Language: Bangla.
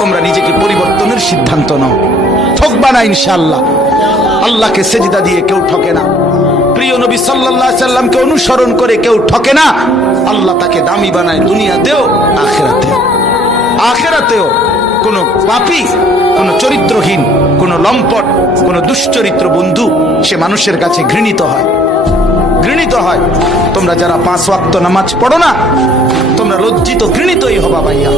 তোমরা নিজেকে পরিবর্তনের সিদ্ধান্ত নাও, ঠকবা না ইনশাআল্লাহ। আল্লাহকে সেজদা দিয়ে কেউ ঠকে না, প্রিয় নবী সাল্লাল্লাহু আলাইহি সাল্লামকে অনুসরণ করে কেউ ঠকে না। আল্লাহ তাকে দামি বানায় দুনিয়াতেও আখিরাতেও। আখিরাতেও কোনো পাপী, কোনো চরিত্রহীন, কোনো লম্পট, কোনো দুশ্চরিত্র বন্ধু সে মানুষের কাছে ঘৃণিত হয়, ঘৃণিত হয়। তোমরা যারা 5 ওয়াক্ত নামাজ পড়ো না, তোমরা লজ্জিত ঘৃণিতই হবা ভাইয়া।